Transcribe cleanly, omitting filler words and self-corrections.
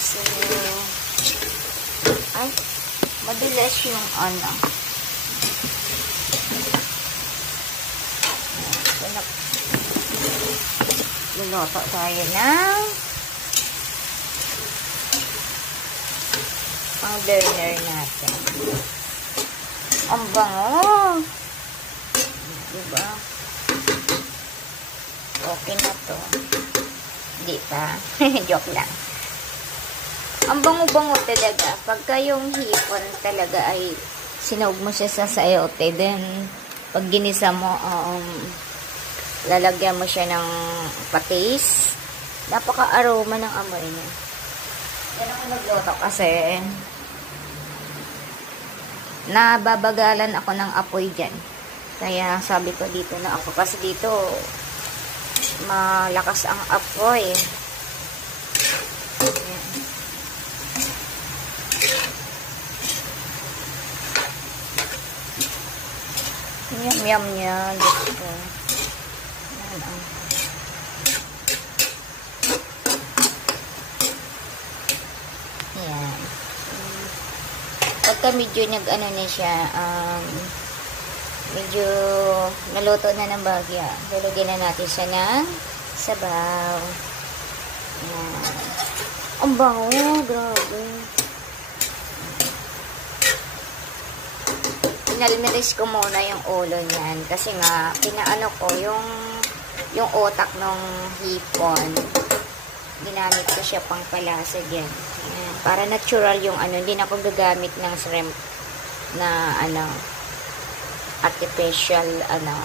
So, ay, madalas yung ano. So, luluto tayo ng ang burner natin. Ang bango. Diba? Okay na to. Hindi pa. Joke lang. Ang bango-bango talaga. Pagka yung hipon talaga ay sinawag mo siya sa sayote. Then, pag ginisa mo, lalagyan mo siya ng patis. Napaka-aroma ng amoy niya. Yan ako nagluto kasi nababagalan ako ng apoy dyan. Kaya sabi ko dito na ako. Kasi dito malakas ang apoy. Yum yum yan. Dito. Yan ang yan. Pagka medyo nag-ano na siya, medyo naluto na ng bagya, lalagyan na natin siya ng sabaw. Yan. Ang bango, grabe. Pinalmiris ko muna yung ulo niyan kasi nga pinaano ko yung utak ng hipon. Ginamit ko siya pang palasa dyan. Ayan. Para natural yung ano, hindi na ako gagamit ng shrimp na ano, artificial ano